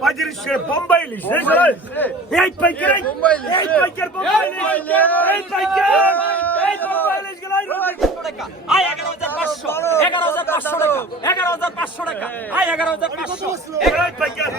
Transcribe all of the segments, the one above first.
Padirişe bomba iliş. Ne kadar? Ey peyker. Ey peyker bomba iliş. Ey peyker. Ey bomba iliş gelen. আই এগারো হাজার পাঁচশো এগারো হাজার পাঁচশো টাকা এগারো হাজার পাঁচশো টাকা আই এগারো হাজার পাঁচশো পাইকার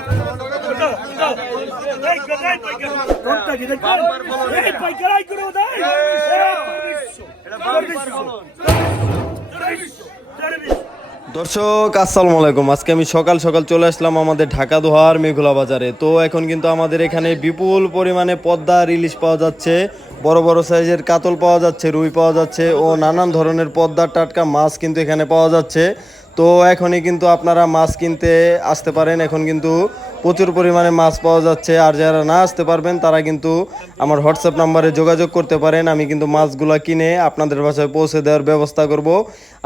দর্শক, আসসালামু আলাইকুম। আজকে আমি সকাল সকাল চলে আসলাম আমাদের ঢাকা দোহার মেঘুলা বাজারে। তো এখন কিন্তু আমাদের এখানে বিপুল পরিমাণে পদ্মা ইলিশ পাওয়া যাচ্ছে। বড় বড় সাইজের কাতল পাওয়া যাচ্ছে, রুই পাওয়া যাচ্ছে ও নানান ধরনের পদ্মার টাটকা মাছ কিন্তু এখানে পাওয়া যাচ্ছে। তো এখনই কিন্তু আপনারা মাছ কিনতে আসতে পারেন। এখন কিন্তু প্রচুর পরিমাণে মাছ পাওয়া যাচ্ছে আর যারা না আসতে পারবেন, তারা কিন্তু আমার হোয়াটসঅ্যাপ নাম্বারে যোগাযোগ করতে পারেন। আমি কিন্তু মাছগুলো কিনে আপনাদের বাসায় পৌঁছে দেওয়ার ব্যবস্থা করব।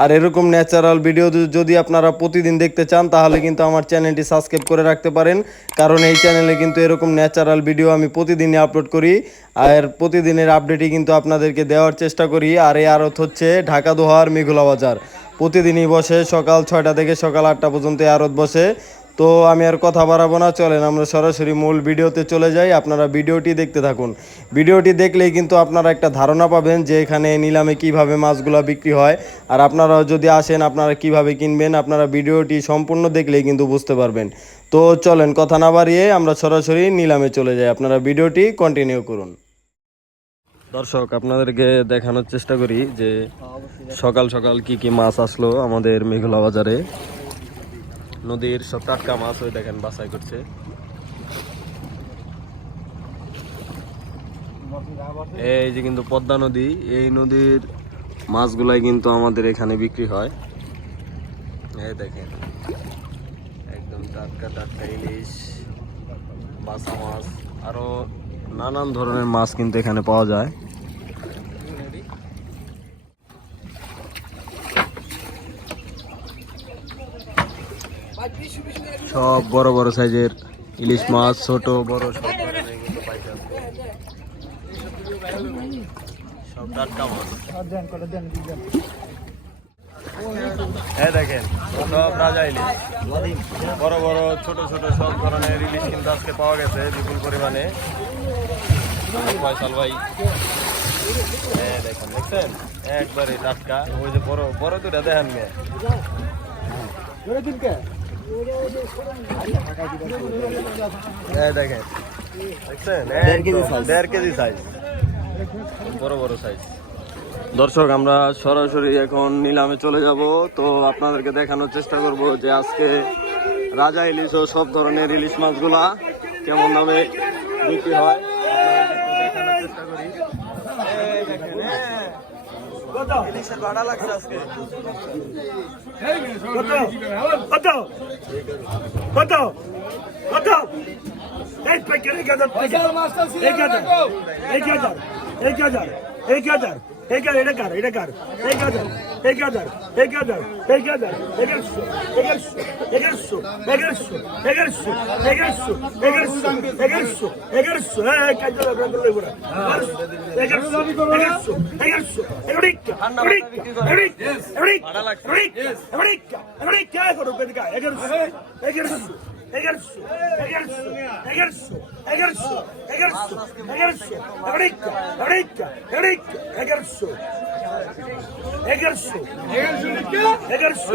আর এরকম ন্যাচারাল ভিডিও যদি আপনারা প্রতিদিন দেখতে চান, তাহলে কিন্তু আমার চ্যানেলটি সাবস্ক্রাইব করে রাখতে পারেন। কারণ এই চ্যানেলে কিন্তু এরকম ন্যাচারাল ভিডিও আমি প্রতিদিনই আপলোড করি। আর প্রতিদিনের আপডেটই কিন্তু আপনাদেরকে দেওয়ার চেষ্টা করি। আর এই আড়ত হচ্ছে ঢাকা দোহার মেঘুলা বাজার। প্রতিদিনই বসে, সকাল ছয়টা থেকে সকাল আটটা পর্যন্ত আড়ত বসে। তো আমি আর কথা বাড়াবো না, চলেন আমরা সরাসরি মূল ভিডিওতে চলে যাই, আপনারা ভিডিওটি দেখতে থাকুন। ভিডিওটি দেখলেই কিন্তু আপনারা একটা ধারণা পাবেন যে এখানে নিলামে কীভাবে মাছগুলো বিক্রি হয়। আর আপনারাও যদি আসেন, আপনারা কীভাবে কিনবেন, আপনারা ভিডিওটি সম্পূর্ণ দেখলেই কিন্তু বুঝতে পারবেন। তো চলেন, কথা না বাড়িয়ে আমরা সরাসরি নিলামে চলে যাই। আপনারা ভিডিওটি কন্টিনিউ করুন। দর্শক, আপনাদেরকে দেখানোর চেষ্টা করি যে সকাল সকাল কি কি মাছ আসলো আমাদের মেঘলা বাজারে। নদীর সব টাটকা মাছ ওই দেখেন বাছাই করছে। এই যে কিন্তু পদ্মা নদী, এই নদীর মাছগুলাই কিন্তু আমাদের এখানে বিক্রি হয়। এই দেখেন, একদম টাটকা টাটকা ইলিশ বাসা মাছ, আরও নানান ধরনের মাছ কিন্তু এখানে পাওয়া যায়। সব বড় বড় সাইজের ইলিশ মাছ, ছোট, বড় সব। এই দেখেন বড় বড় সব ধরনের কিন্তু পাওয়া গেছে বিপুল পরিমাণে। এই দেখেন, দেখছেন? একবারে টাটকা। ওই যে বড় বড় দুটা দেখেন মেয়ে দেখেন। বড় সাইজ দর্শক আমরা সরাসরি এখন নিলামে চলে যাব। তো আপনাদেরকে দেখানোর চেষ্টা করব যে আজকে রাজা ইলিশ ও সব ধরনের ইলিশ মাছগুলা কেমন দামে বিক্রি হয় আপনাদেরকে একটু দেখানোর চেষ্টা করি। এই দেখেন, এই, ইলিশের ভাড়া লাগছে আজকে কত কত কত কত এই পাইকার এক হাজার টাকা এক হাজার এক হাজার এক হাজার এক হাজার এক হাজার এটা কার এটা কার এক হাজার এক হাজার এক হাজার এক হাজার এগারোশো এগারোশো এগারোশো এগারোশো এগারোশো এগারোশো এগারোশো এগারোশো এগারোশো হ্যাঁ কাজ এগারোশো এগারোশো এগারোশো এগারোশো এগারোশো এগারোশো এগারোশো ఎగర్సు ఎగర్సు ఎగర్సు ఎగర్సు ఎగర్సు ఎగర్సు ఎవడిక్క ఎవడిక్క ఎవడిక్క ఎగర్సు ఎగర్సు ఎగర్సు ఎగర్సు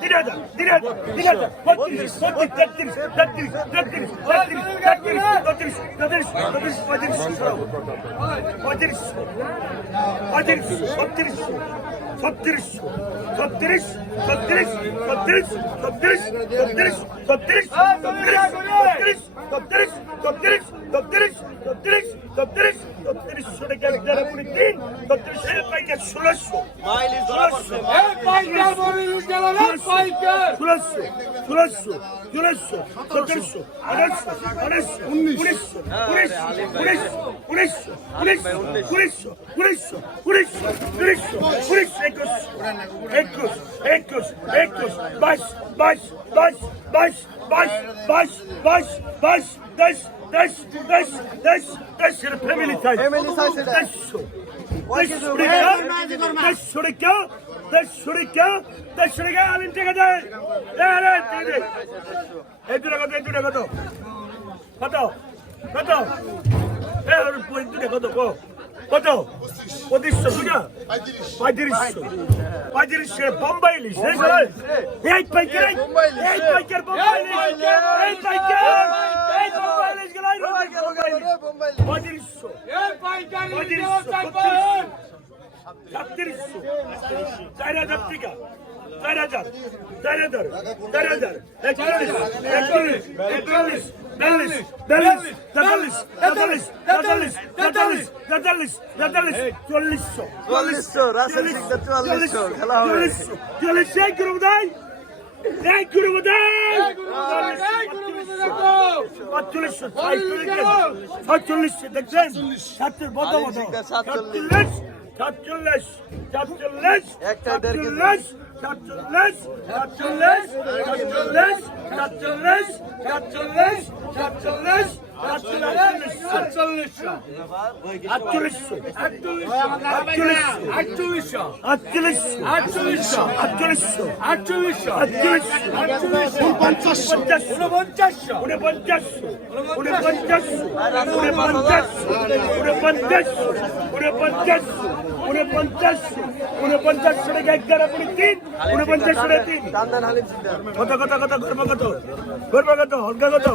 తిరగ తిరగ తిరగ 33 33 33 33 33 পঁয়ত্রিশশো পঁয়ত্রিশশো পঁয়ত্রিশশো পঁয়ত্রিশশো পঁয়ত্রিশশো ছত্রিশশো ছত্রিশশো ছত্রিশ ছত্রিশ ছত্রিশ ছত্রিশ ছত্রিশ ছত্রিশ ছত্রিশ ছত্রিশ ছত্রিশ ছত্রিশ ছত্রিশ ছত্রিশ ছত্রিশ ছত্রিশ ছত্রিশশো টাকা একদার আপনি তিন টাকা ষোলোশো ষোলোশো ষোলোশো ষোলোশো ষোলোশো সতেরোশো আঠারোশো আঠারোশো উনিশশো উনিশশো উনিশশো উনিশশো উনিশশো উনিশশো উনিশশো উনিশশো উনিশশো একুশ একুশ একুশ একুশ বাইশ বাইশ বাইশ বাইশ বাইশ বাইশ বাইশ বাইশ দশ দশ দশ দশ দশের ফ্যামিলি সাইজ ফ্যামিলি সাইজ দেড়শো দেড়শো টাকা দেড়শো টাকা দেড়শো টাকা দেড়শো টাকা আমি টাকা দেয় এই দুটা কত এই দুটা কত কত কত এ ওর পরি দুটা কত কো কত? পঁচিশশো দুটা পঁয়ত্রিশশো। পঁয়ত্রিশশো, বোম্বাই ইলিশ এই পাইকার এই পাইকার বোম্বাই ইলিশ এই পাইকার, এই বোম্বাই ইলিশ গেলাই পঁয়ত্রিশশো ছত্রিশশো চার হাজার টাকা। চার হাজার চার হাজার চার হাজার একচল্লিশ একচল্লিশ একচল্লিশ বিয়াল্লিশ বিয়াল্লিশ তেতাল্লিশ তেতাল্লিশ তেতাল্লিশ তেতাল্লিশ তেতাল্লিশ তেতাল্লিশ চল্লিশশো চুয়াল্লিশশো, রাসেল সিকদার চুয়াল্লিশশো, খেলা হবে। চল্লিশশো চল্লিশ এই গুরু বোধাই এই গুরু বোধাই সাতচল্লিশশো সাতচল্লিশশো দেখছেন সাতচল্লিশ বদ বদ kapitülist, kapitülist, kapitülist, kapitülist, kapitülist, kapitülist, উনপঞ্চাশ উনপঞ্চাশ টাকা কত কত কত গর্ব কত গর্ব কত হলকা কত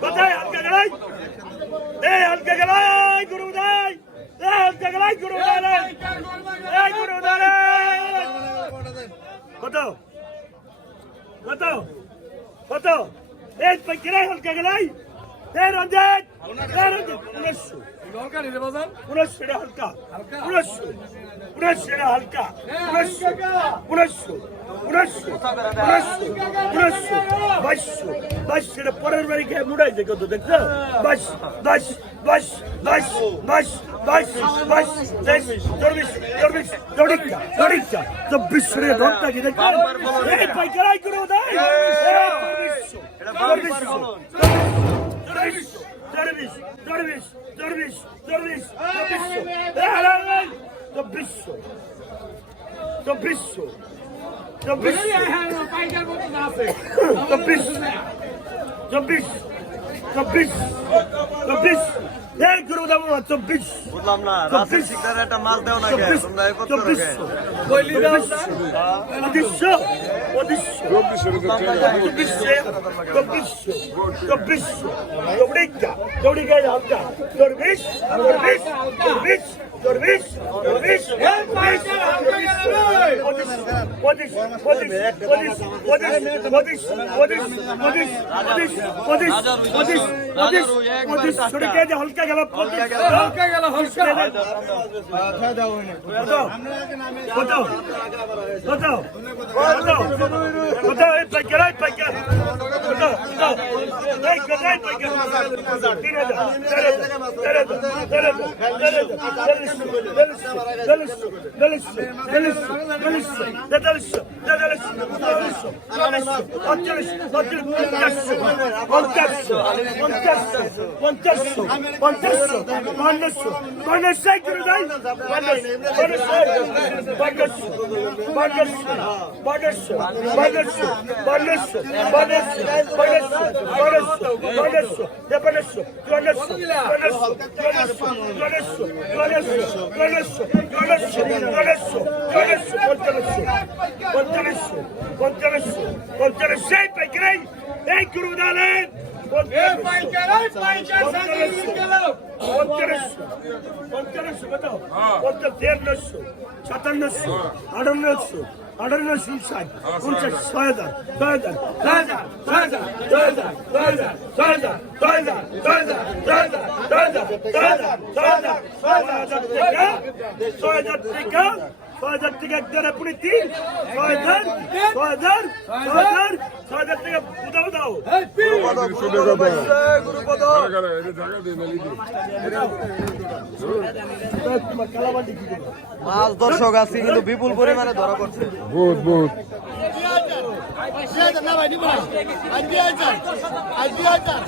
কোথায় আজকে গেলাই এ আজকে গেলাই গুরু দাই এ আজকে গেলাই গুরু দাই এ গুরু দাই কত কত কত এই পাইকিরাই হালকা গেলাই এ রঞ্জিত এ রঞ্জিত উনিশশো উনিশশো এটা হালকা। উনিশশো উনিশশো এটা হালকা। উনিশশো উনিশশো উনিশশো উনিশশো উনিশশো বাইশশো বাইশশো এটা পরের বাড়ি খেয়ে মুড়াইছে কত দেখছ? বাইশ বাইশ বাইশ বাইশ বাইশ বাইশ বাইশ তেইশ চব্বিশ চব্বিশ চৌরিকা চৌরিকা চব্বিশশো টাকা ঘণ্টা কি দেখছ? এই পাইকারাই করে দেয় চব্বিশশো চব্বিশশো চব্বিশ চব্বিশ চব্বিশ চব্বিশ চব্বিশশো। চব্বিশশো। চব্বিশশো। চব্বিশ। চব্বিশ। চব্বিশ। চব্বিশ। এই করব দাম চব্বিশ। বুঝলাম না চব্বিশ। একটা মাছ দেও না চব্বিশ। চব্বিশ। উদ্দেশ্য চব্বিশ। চব্বিশ। চব্বিশ। চব্বিশ। চব্বিশ চব্বিশ পঁচিশ পঁচিশ পঁচিশ পঁচিশ পঁচিশ পঁচিশ পঁচিশ পঁচিশ পঁচিশ পঁচিশ পঁচিশ ছোট হালকা গেল হালকা গেল কত কত কত কত কত এই পাইকার এই পাইকার কত কত এই পাইকার তিন হাজার চার হাজার চার হাজার চার Adesso, adesso, adesso, adesso, adesso, adesso, দেড়শো দেড়শো দেড়শো দেড়শো পঞ্চাশশো পঞ্চাশশো পঞ্চাশশো পঞ্চাশ সেই পাইকারাই এই কুরুদালেন পঞ্চাশশো পঞ্চাশশো বাতাও পঞ্চাশ দেড়শো সাতান্নশো আটান্নশো চুয়াল্লিশশো চুয়াল্লিশশো চুয়াল্লিশশো চুয়াল্লিশশো চুয়াল্লিশশো চুয়াল্লিশশো চুয়াল্লিশশো পঞ্চাল্লিশশো পঞ্চাল্লিশশো পঞ্চাল্লিশশো পঞ্চাল্লিশশো এই পাইকারাই এই গুরু দালেন পঞ্চান্নশো কত পঞ্চাশ দেড়শো সাতান্নশো আটান্নশো আটান্নশো ষাট উনষাট ছয় হাজার ছয় হাজার ছয় হাজার ছয় হাজার ছয় হাজার ছয় হাজার ছয় হাজার ছয় হাজার ছয় হাজার ছয় হাজার ছয় হাজার ছয় হাজার ছয় হাজার ছয় হাজার থেকে এক দেড় পুরি তিন ছয় হাজার ছয় হাজার ছয় হাজার ছয় হাজার থেকে উদাও দাও। মাছ দর্শক আছে কিন্তু বিপুল পরিমাণে ধরা পড়ছে। বহুত বহুত। না ভাই নিব না আজকে আজান আজকে আজান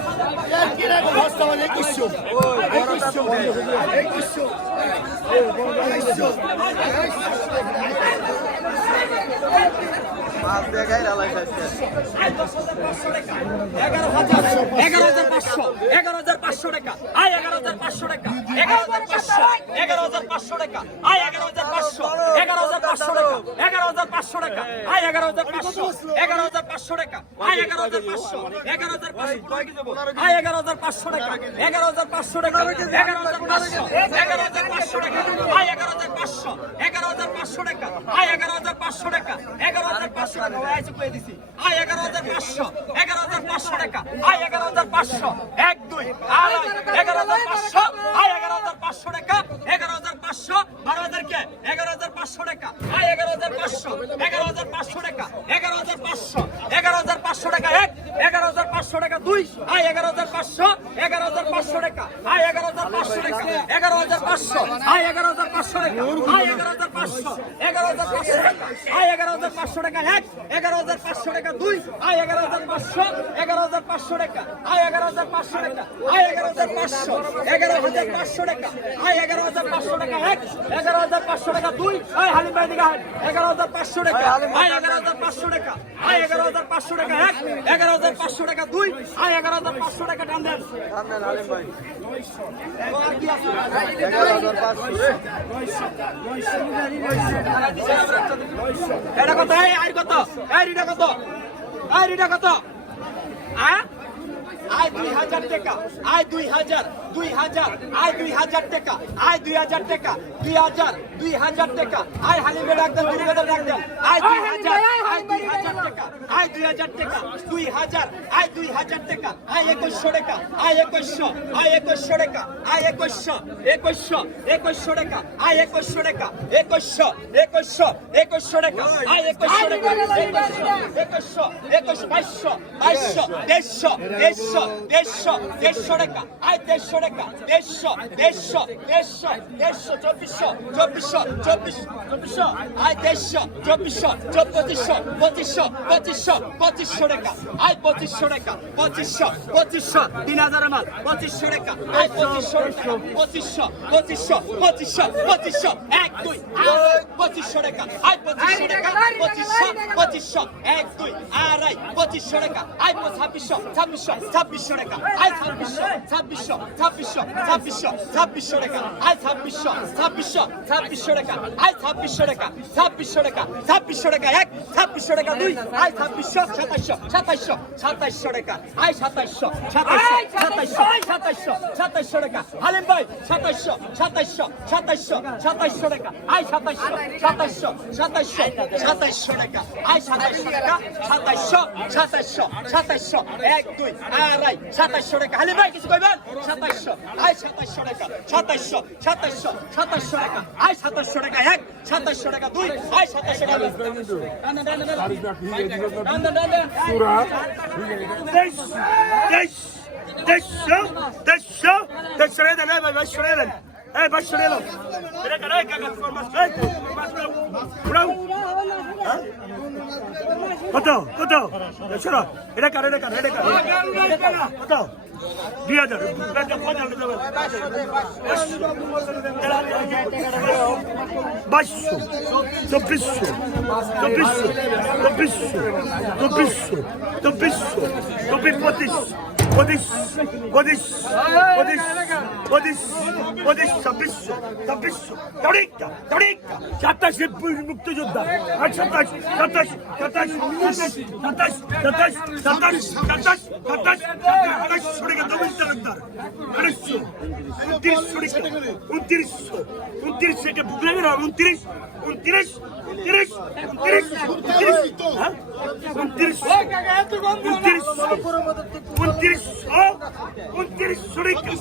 এক কি রাখো বস্তা মানে একুশশো একুশশো একুশশো একুশশো এগারো হাজার পাঁচশো এগারো হাজার পাঁচশো টাকা আয় এগারো হাজার পাঁচশো টাকা এগারো হাজার পাঁচশো এগারো হাজার পাঁচশো টাকা আয় এগারো হাজার পাঁচশো এগারো হাজার পাঁচশো টাকা এগারো হাজার পাঁচশো টাকা আয় এগারো হাজার পাঁচশো এগারো হাজার পাঁচশো টাকা আয় এগারো হাজার পাঁচশো এগারো হাজার আয় এগারো হাজার পাঁচশো টাকা এগারো হাজার পাঁচশো টাকা এগারো হাজার পাঁচশো এগারো হাজার পাঁচশো আয় এগারো হাজার পাঁচশো এগারো হাজার পাঁচশো টাকা আয় এগারো হাজার পাঁচশো টাকা এগারো হাজার পাঁচশো পাঁচশো এগারো হাজার পাঁচশো টাকা আয় এগারো হাজার পাঁচশো এক দুই আড়াই এগারো হাজার পাঁচশো আয় এগারো হাজার পাঁচশো টাকা এগারো হাজার পাঁচশো বারো হাজার কে এগারো হাজার পাঁচশো টাকা আয় এগারো হাজার পাঁচশো এগারো হাজার পাঁচশো টাকা এগারো হাজার পাঁচশো এগারো হাজার পাঁচশো টাকা এক এগারো হাজার পাঁচশো টাকা দুই আয় এগারো হাজার পাঁচশো এগারো হাজার পাঁচশো টাকা আয় এগারো হাজার পাঁচশো টাকা এগারো হাজার পাঁচশো আয় এগারো হাজার পাঁচশো টাকা আয় এগারো হাজার পাঁচশো এগারো হাজার পাঁচশো টাকা আয় এগারো হাজার পাঁচশো টাকা এক এগারো হাজার পাঁচশো টাকা দুই আয় এগারো হাজার পাঁচশো এগারো হাজার পাঁচশো টাকা আয় এগারো হাজার পাঁচশো টাকা আয় এগারো হাজার পাঁচশো এগারো হাজার পাঁচশো টাকা আয় এগারো হাজার পাঁচশো টাকা এক এগারো হাজার পাঁচশো টাকা দুই আয় হালিম ভাই দিকে এগারো হাজার পাঁচশো টাকা আয় এগারো হাজার পাঁচশো টাকা আয় এগারো হাজার পাঁচশো টাকা এক এগারো হাজার পাঁচশো টাকা দুই আর এগারো হাজার পাঁচশো টাকা টান দেন। আর এটা কত? এই আর কত? এই রিটা কত? এই রিটা কত? আয় দুই হাজার টাকা আয় দুই হাজার। দুই হাজার আয় দুই হাজার টাকা আয় দুই হাজার টাকা দুই হাজার দুই হাজার টাকা আয় হালিমে ডাক্তার দুই হাজার ডাক্তার আয় দুই হাজার আয় দুই হাজার টাকা আয় দুই হাজার টাকা দুই হাজার আয় দুই হাজার টাকা আয় একুশশো টাকা আয় একুশশো আয় একুশশো টাকা আয় একুশশো একুশশো একুশশো টাকা আয় একুশশো টাকা একুশশো একুশশো একুশশো টাকা আয় একুশশো টাকা একুশশো একুশ বাইশশো বাইশশো দেড়শো দেড়শো দেড়শো দেড়শো টাকা আয় দেড়শো টাকা দেড়শো দেড়শো দেড়শো দেড়শো, চব্বিশশো চব্বিশশো, চব্বিশ, চব্বিশশো, আয় দেড়শো, চব্বিশশো চব্বিশশো, পঁচিশশো পঁচিশশো পঁচিশশো টাকা আয় পঁচিশশো টাকা পঁচিশশো পঁচিশশো, তিন হাজার মাল, পঁচিশশো টাকা আয় পঁচিশশো টাকা পঁচিশশো পঁচিশশো পঁচিশশো পঁচিশশো, এক, দুই পঁচিশশো টাকা আয় পঁচিশশো টাকা পঁচিশশো পঁচিশশো, এক, দুই, আড়াই, পঁচিশশো টাকা আয় ছাব্বিশশো ছাব্বিশশো ছাব্বিশশো টাকা আয় ছাব্বিশশো ছাব্বিশশো ছাব্বিশশো ছাব্বিশশো ছাব্বিশশো টাকা। আয় ছাব্বিশশো ছাব্বিশশো ছাব্বিশশো টাকা। আয় ছাব্বিশশো টাকা ছাব্বিশশো টাকা ছাব্বিশশো টাকা এক ছাব্বিশশো টাকা দুই। আয় ছাব্বিশশো সাতাইশশো সাতাইশশো সাতাইশশো টাকা। আয় সাতাইশশো সাতাইশশো সাতাইশশো সাতাইশশো টাকা। হালিম ভাই সাতাইশশো সাতাইশশো সাতাইশশো সাতাইশশো টাকা। আয় সাতাইশশো সাতাইশশো সাতাইশশো সাতাইশশো টাকা। আয় সাতাইশশো টাকা সাতাইশশো সাতাইশশো সাতাইশশো এক দুই আড়াই সাতাইশশো টাকা। হালিম ভাই কিছু কইবেন? সাতাইশশো আয় সাতাইশশো টাকা সাতাইশশো সাতাইশশো সাতাইশশো টাকা আয় সাতাইশশো টাকা এক সাতাইশশো টাকা দুই আয় সাতাইশশো টাকা ডান ডান ডান ডান ডান ডান Deş, deş, É, baixa o chinelo! Vira caralho, caga de forma escrita! Quanto? Quanto? Deixa lá! Vira caralho, vira caralho! Quanto? Vira caralho! Vira caralho! Vira caralho! Vira Baixo! Topiço! Topiço! Topiço! Topiço! Topiço! Topiço! Topiço! পঁচিশ পঁচিশ পঁচিশ পঁচিশ পঁচিশ ছাব্বিশশো ছাব্বিশশো তারিখটা তারিখটা সাতাশে মুক্তিযোদ্ধা, আর সাতাশ সাতাশ সাতাশ সাতাশ সাতাশ সাতাশ সাতাশ সাতাশ আড়াইশো টাকা চব্বিশ তারিখদার আড়াইশো উনত্রিশশো টাকা উনত্রিশশো উনত্রিশ টাকা বুঝলে না উনত্রিশ হ্যাঁ? উনত্রিশ উনত্রিশ উনত্রিশ উনত্রিশ উনত্রিশ উনত্রিশ উনত্রিশ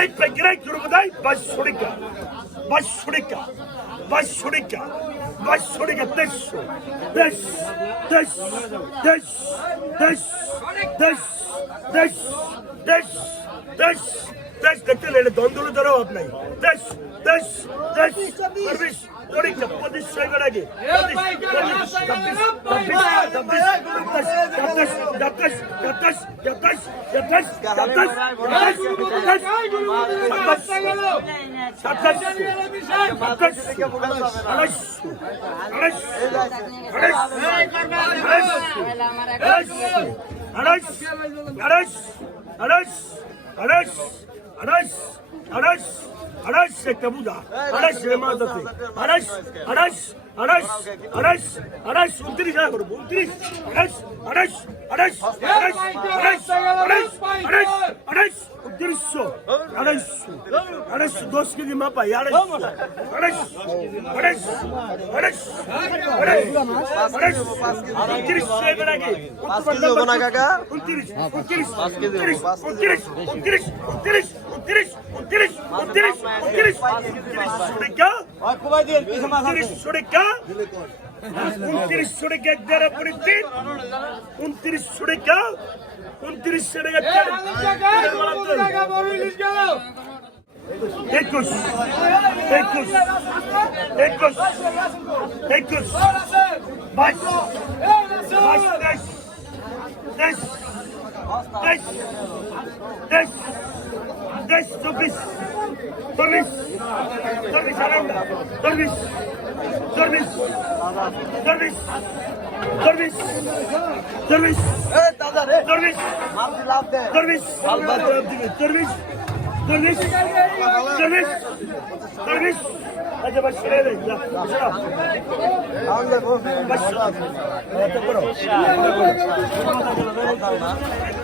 এই পেগরাই শুরু বোধহয় বাইশশো টাকা বাইশশো টাকা বাইশশো টাকা বাইশশো টাকা দেড়শো দেশ দেশ দেশ দেশ দেশ দেশ দেশ দেশ। দেশ দেখতে লেলে দ্বন্দ্ব ধরো আপনার দেশ দেশ দেশ সার্ভিস পরীক্ষা পঁচিশ ছয় করে আগে পঁচিশ ছাব্বিশ ছাব্বিশ ছাব্বিশ সাতাশ সাতাশ সাতাশ সাতাশ সাতাশ সাতাশ সাতাশ সাতাশ সাতাশ সাতাশ আড়াইশ আড়াইশ আড়াইশ আড়াইশ আড়াইশ আড়াইশ আড়াইশ একটা বুঝা আড়াইশ রে মাছ আছে আড়াইশ আড়াইশ আড়াইশ আড়াইশ আড়াইশ উনত্রিশ হাজার করব উনত্রিশ আড়াইশ আড়াইশ আড়াইশ আড়াইশ আড়াইশ আড়াইশ আড়াইশ আড়াইশ উনত্রিশশো আড়াইশশো আড়াইশশো দশ কেজি মাপাই আড়াইশশো আড়াইশশো আড়াইশশো আড়াইশশো আড়াইশশো উনত্রিশশো এবার আগে উনত্রিশ উনত্রিশ উনত্রিশ উনত্রিশ উনত্রিশ উনত্রিশ উনত্রিশ উনত্রিশ উনত্রিশ উনত্রিশ উনত্রিশশো টাকা উনত্রিশশো টাকা উনত্রিশশো টাকা এক করে তিন উনত্রিশশো টাকা উনত্রিশশো টাকা একুশ একুশ একুশ একুশ, বাইশ বাইশ তেইশ Kardeş Zobis. Zobis. Zobis Aranda. Zobis. Zobis. Zobis. Zobis. Zobis. Evet Azar. Zobis. Hamdi Lafde. Zobis. Allah Rabbi. Zobis. Zobis. Zobis. Zobis. Hadi başlayalım. Ya. Başlayalım. Başlayalım. Başlayalım. Başlayalım.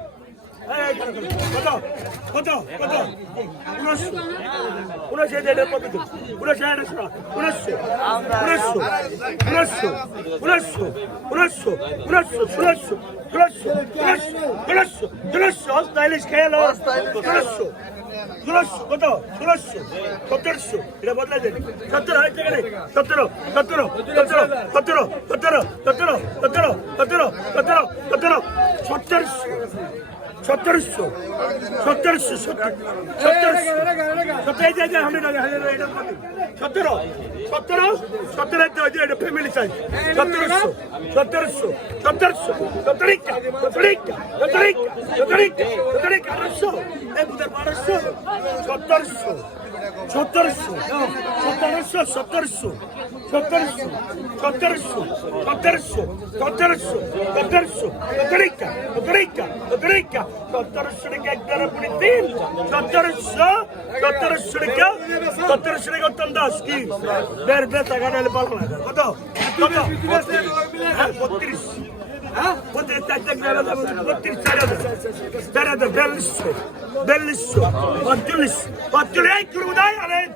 কত কত কত উনশো উনশো দেড় কত উনশো একশো উনশো উনশো উনশো উনশো উনশো উনশো ষোলশো ষোলশো ষোলশো ষোলশো স্টাইলিশ খেয়াল ষোলশো ষোলশো কত ষোলশো সতেরোশো এটা বদলাই দেন সতেরো টাকা নেই সতেরো সতেরো সতেরো সতেরো সতেরো সতেরো সতেরো সতেরো সতেরো সতেরো সতেরোশো সতেরোশো সত্তরশো সতেরোশো সতেরো সত্তর সতেরো সতেরো সতেরো এটা ফ্যামিলি সাইজ সতেরোশো সতেরোশো সতেরোশো সতেরিকা সতেরিকা সতেরিকা সতেরিকা সতেরিকা আড়াইশো এই বুধের বারোশো সতেরোশো সতেরোশো সতেরোশো সতেরোশো সতেরোশো সতেরোশো সতেরোশো সতেরোশো সতেরোশো সতেরিকা সতেরিকা সতেরিকা সতেরোশো টাকা একবার আপনি তিন সতেরোশো সতেরোশো টাকা সতেরোশো টাকা দাস কি বের না। কত? কত? Ha? Bu destekler adamı tuttur seradır. Seradır belli su. Belli su. Patlış. Patlış. Kurumdan arayın.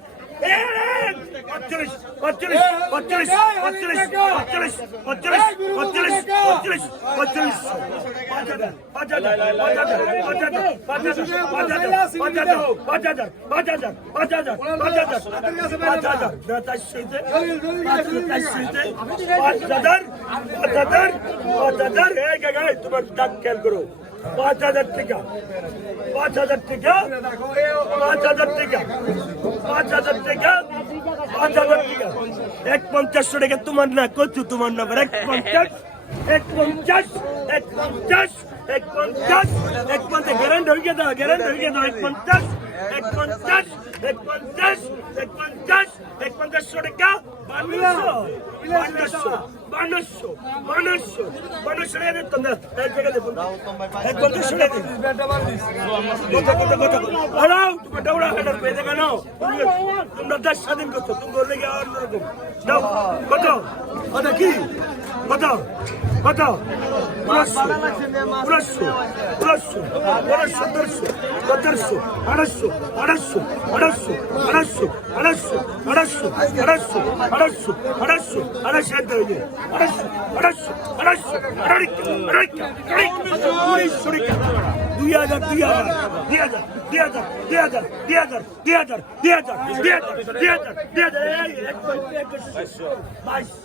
তোমার ডাক খেয়াল করো পাঁচ হাজার টাকা। পাঁচ হাজার টাকা, পাঁচ হাজার টাকা, পাঁচ হাজার টাকা, পাঁচ হাজার টাকা। এক পঞ্চাশশো টাকা তোমার না, কচু তোমার না এক পঞ্চাশ এক পঞ্চাশ এক পঞ্চাশ। एक पंचाश एक पंच गरंट हो गया था गरंट हो गया एक पंचाश एक पंचाश एक पंचाश एक पंचाश एक पंचाशो टका বান্নশো বান্নশো বান্নশো বান্নশো টাকা দিন তোমরা এক জায়গা দেবো এক পঞ্চাশশো টাকা। দিন কথা কথা কথা। হারাও তোমার ডাউরা হাটার পেয়ে দেখা নাও তোমরা দেশ স্বাধীন করছ, তোমরা লেগে অন্যরকম দাও কত কি? কত কত উনিশশো উনিশশো সতেরোশো সতেরোশো আড়াইশো আড়াইশো আড়াইশো আড়াইশো আড়াইশো আড়াইশো আড়াইশো আড়াইশো আড়াইশো আড়াইশো হয়ে আড়াইশো আড়াইশো আড়াইশো আড়াইশো আড়াইশো উনিশশো টাকা দুই হাজার দুই হাজার দুই হাজার দুই হাজার দুই হাজার দুই হাজার দুই হাজার দুই হাজার দুই হাজার দুই হাজার দুই হাজার বাইশ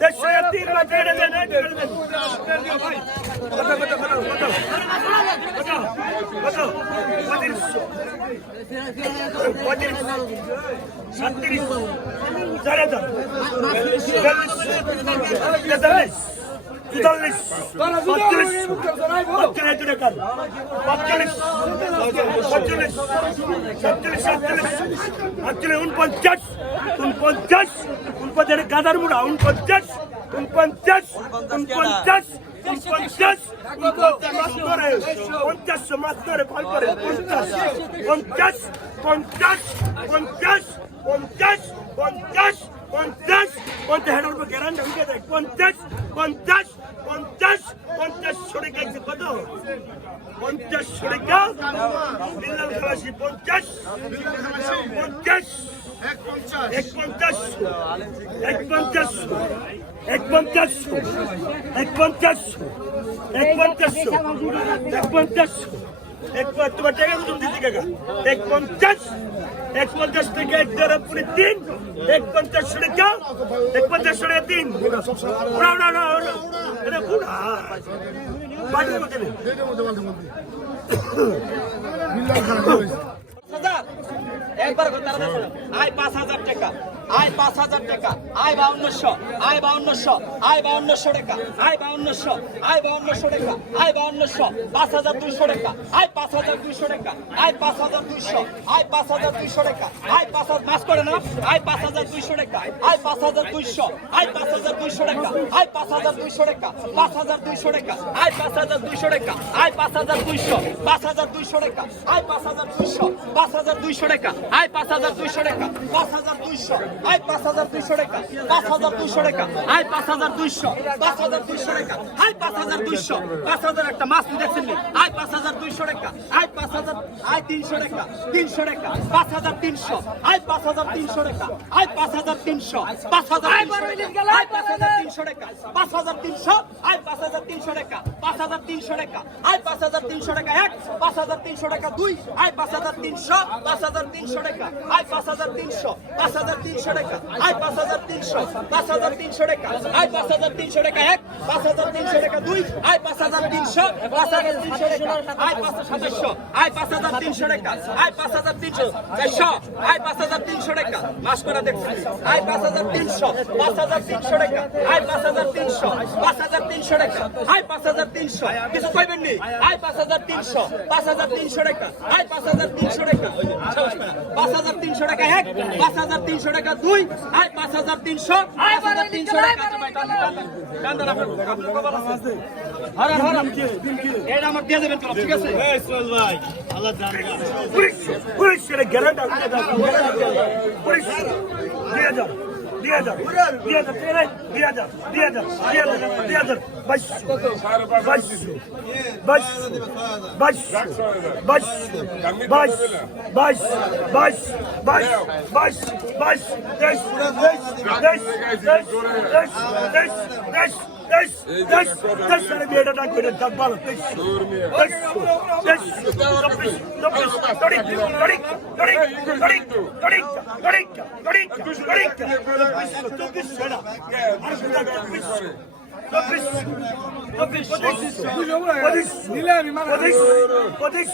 দেশের তীর না ছেড়ে দেন সাঁত্রিশশো চার হাজার তেতাল্লিশ চুয়াল্লিশ পঁয়ত্রিশ পঁয়ত্রিশ টাকা উনপঞ্চাশ গাদার মুড়া উনপঞ্চাশ উনপঞ্চাশ উনপঞ্চাশ উনপঞ্চাশ পঞ্চাশ মাস ধরে ফল করে পঞ্চাশ পঞ্চাশ পঞ্চাশ পঞ্চাশ পঞ্চাশ পঞ্চাশ পঞ্চাশ পঞ্চাশ হাজার উপর গ্যারান্টি হয়ে যায় পঞ্চাশ পঞ্চাশ পঞ্চাশ পঞ্চাশ সরে গেছে কত পঞ্চাশ সরে গা বিল্লাল খালাসি পঞ্চাশ পঞ্চাশ তোমার টাকা কত দিচ্ছি কাকা এক পঞ্চাশ এক পঞ্চাশ থেকে এক দেড় পুরে তিন এক পঞ্চাশ টাকা এক পঞ্চাশ টাকা তিন ওরা ওরা ওরা ওরা এটা বুড়া পাঠিয়ে মধ্যে একবার আয় পাঁচ হাজার টাকা। আয় পাঁচ হাজার টাকা আয় বাউন্নশো আয় বাউন্নশো আয় বাউন্নশো টাকা আয় বাউন্নশো আয় বাউন্নশো টাকা আয় বাউন্নশো পাঁচ হাজার দুইশো টাকা আয় পাঁচ হাজার দুইশো টাকা আয় পাঁচ হাজার দুইশো আয় পাঁচ হাজার দুইশো টাকা আয় পাঁচ হাজার মাস করে না আয় পাঁচ হাজার দুইশো টাকা আয় পাঁচ হাজার দুইশো আয় পাঁচ হাজার দুইশো টাকা আয় পাঁচ হাজার দুইশো টাকা পাঁচ হাজার দুইশো টাকা আয় পাঁচ হাজার দুইশো টাকা আয় পাঁচ হাজার দুইশো পাঁচ হাজার দুইশো টাকা আয় পাঁচ হাজার দুইশো পাঁচ হাজার দুইশো টাকা আয় পাঁচ হাজার দুইশো টাকা পাঁচ হাজার দুইশো আয় পাঁচ হাজার দুইশো টাকা পাঁচ হাজার দুইশো টাকা আয় পাঁচ হাজার দুইশো পাঁচ হাজার দুইশো টাকা আয় পাঁচ হাজার দুইশো পাঁচ হাজার একটা মাছ দেখছেন আয় পাঁচ হাজার দুইশো টাকা আয় পাঁচ হাজার আয় তিনশো টাকা তিনশো টাকা পাঁচ হাজার তিনশো আয় পাঁচ হাজার তিনশো টাকা আয় পাঁচ হাজার তিনশো পাঁচ হাজার আয় পাঁচ হাজার তিনশো টাকা পাঁচ হাজার তিনশো আয় পাঁচ হাজার তিনশো টাকা পাঁচ হাজার তিনশো টাকা আয় পাঁচ হাজার তিনশো টাকা এক পাঁচ হাজার তিনশো টাকা দুই আয় পাঁচ হাজার তিনশো পাঁচ হাজার তিনশো টাকা আয় পাঁচ হাজার তিনশো পাঁচ হাজার তিনশো পাঁচ হাজার তিনশো টাকা আয় পাঁচ হাজার তিনশো টাকা এক পাঁচ হাজার তিনশো টাকা দুই আয় পাঁচ হাজার তিনশো পাঁচ হাজার তিনশো টাকা আয় পাঁচ সাতাশশো পাঁচ হাজার তিনশো টাকা আয় পাঁচ হাজার তিনশো চারশো পাঁচ হাজার তিনশো টাকা পাঁচ হাজার তিনশো পাঁচ হাজার তিনশো টাকা আয় পাঁচ হাজার তিনশো পাঁচ হাজার তিনশো টাকা আয় পাঁচ হাজার তিনশো কিছু কইবেন পাঁচ হাজার তিনশো পাঁচ হাজার তিনশো টাকা আয় পাঁচ হাজার তিনশো টাকা পাঁচ হাজার তিনশো টাকা এক পাঁচ হাজার তিনশো টাকা দুই আয় পাঁচ হাজার তিনশো পাঁচ হাজার তিনশো এটা আমার দিয়ে দেবেন ঠিক আছে? ভাই আল্লাহ পুলিশ পুলিশ গ্যারান্টি দিয়ে যাও। দুই হাজার দুই হাজার হাজার দুই হাজার দুই হাজার দুই হাজার দুই হাজার বাইশশো বাইশশো বাইশশো বাইশশো বাইশ বাইশ বাইশ বাইশ বাইশ বাইশ বাইশ তেইশ তেইশ তেইশ তেইশ তেইশ তেইশ তেইশ তেইশ তেইশ সাড়ে বিয়েটা ডাক করে ডাক ভালো তেইশ তেইশ তেইশ চব্বিশ চব্বিশ তরিক তরিক তরিক তরিক তরিক তরিক তরিক তরিক চব্বিশ চব্বিশ সেনা আর সেটা চব্বিশ চব্বিশ চব্বিশ পঁচিশ পঁচিশ পঁচিশ পঁচিশ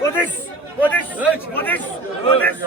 পঁচিশ পঁচিশ পঁচিশ পঁচিশ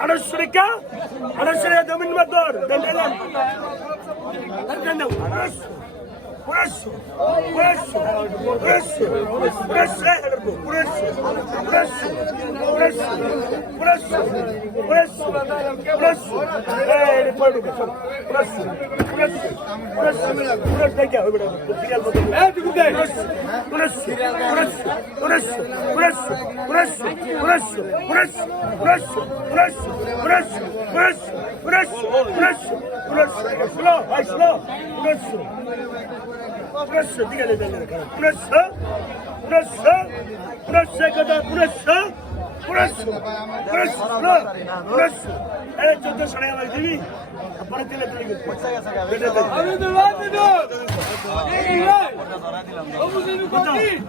أنشركة أنشركة دمين مدور دمين مدور প্লাস প্লাস প্লাস প্লাস শেষ করে এই জায়গা প্লাস তো plus plus plus plus plus plus দাদাস দাদাস দাদাস দাদাস সত্তরশো বুগ্রাম সত্তরশো সত্তরশো সত্তরিকা সত্তরিকা সত্তরিকা দাদা আড়াইশো আড়াইশো আড়াইশো আড়াইশো আড়াইশো আড়াইশো আড়াইশো আড়াইশো রোডিকা রোডিকা রোডিকা রোডিকা উনিশশো আড়াইশো আড়াইশো Burası dikkat edenlere kadar. Burası, burası, burası kadar burası, burası, burası, burası. Evet, çok da şuraya var değil mi? Paratiyle tanıdık. Abi de var mı? Ne iyi lan? Abi seni kapatayım.